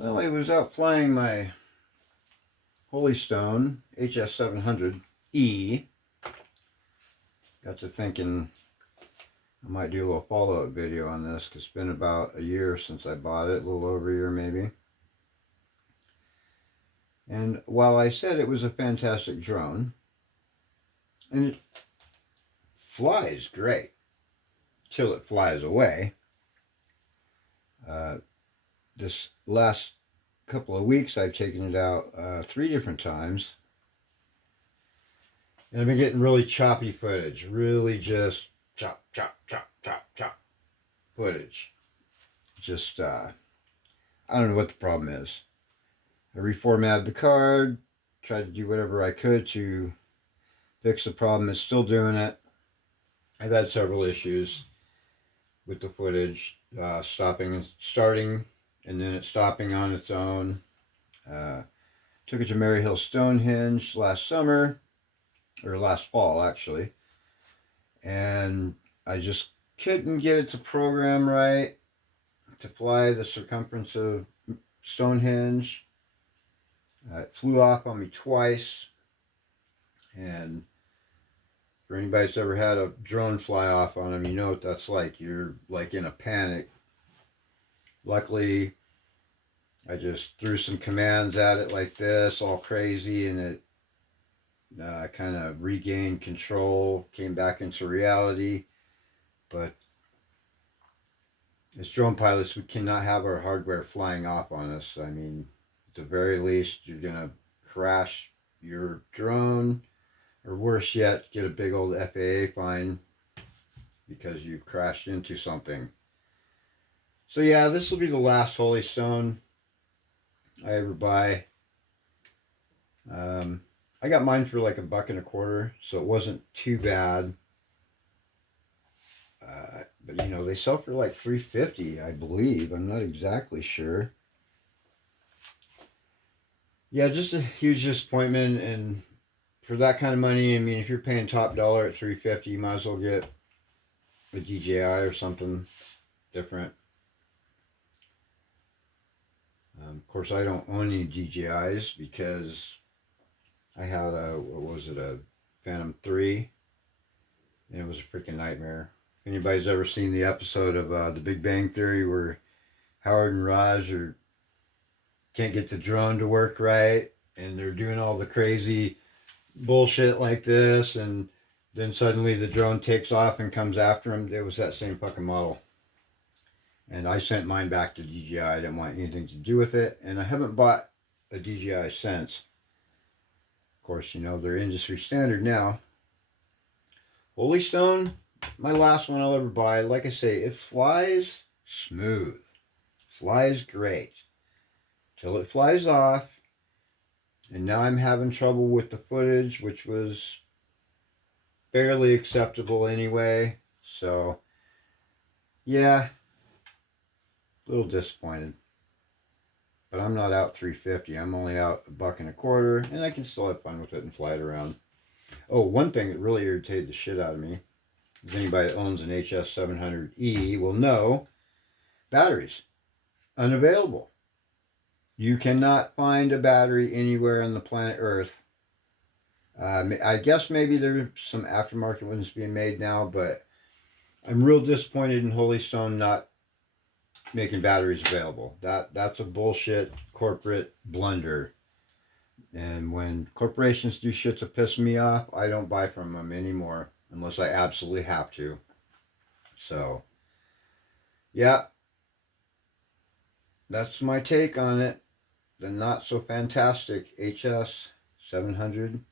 Well, I was out flying my Holy Stone hs700e. Got to thinking I might do a little follow-up video on this because it's been about a year since I bought it, a little over a year maybe. And while I said it was a fantastic drone, and it flies great till it flies away, this last couple of weeks I've taken it out 3 different times, and I've been getting really choppy footage, really just chop, chop, chop, chop, chop footage. Just, I don't know what the problem is. I reformatted the card, tried to do whatever I could to fix the problem. It's still doing it. I've had several issues with the footage, stopping and starting, and then it stopping on its own. Took it to Maryhill Stonehenge last summer, or last fall actually, and I just couldn't get it to program right to fly the circumference of Stonehenge. It flew off on me twice, and for anybody that's ever had a drone fly off on them, you know what that's like. You're like in a panic. Luckily, I just threw some commands at it like this, all crazy, and it kind of regained control, came back into reality. But as drone pilots, we cannot have our hardware flying off on us. I mean, at the very least, you're going to crash your drone, or worse yet, get a big old FAA fine because you've crashed into something. So yeah, this will be the last Holy Stone I ever buy. I got mine for like $1.25, so it wasn't too bad. But you know, they sell for like $3.50, I believe. I'm not exactly sure. Yeah, just a huge disappointment, and for that kind of money, I mean, if you're paying top dollar at $3.50, you might as well get a DJI or something different. Of course, I don't own any DJIs because I had a Phantom 3, and it was a freaking nightmare. If anybody's ever seen the episode of The Big Bang Theory where Howard and Raj can't get the drone to work right, and they're doing all the crazy bullshit like this, and then suddenly the drone takes off and comes after them. It was that same fucking model. And I sent mine back to DJI. I didn't want anything to do with it, and I haven't bought a DJI since. Of course, you know, they're industry standard now. Holy Stone, my last one I'll ever buy. Like I say, it flies smooth. Flies great. Till it flies off. And now I'm having trouble with the footage, which was barely acceptable anyway. So, yeah, a little disappointed. But I'm not out $3.50. I'm only out $1.25, and I can still have fun with it and fly it around. Oh, one thing that really irritated the shit out of me, if anybody that owns an hs700e will know, batteries. Unavailable. You cannot find a battery anywhere on the planet Earth. I guess maybe there's some aftermarket ones being made now, but I'm real disappointed in Holy Stone not making batteries available. That's a bullshit corporate blunder. And when corporations do shit to piss me off, I don't buy from them anymore unless I absolutely have to. So, yeah, that's my take on it. The not so fantastic hs700e.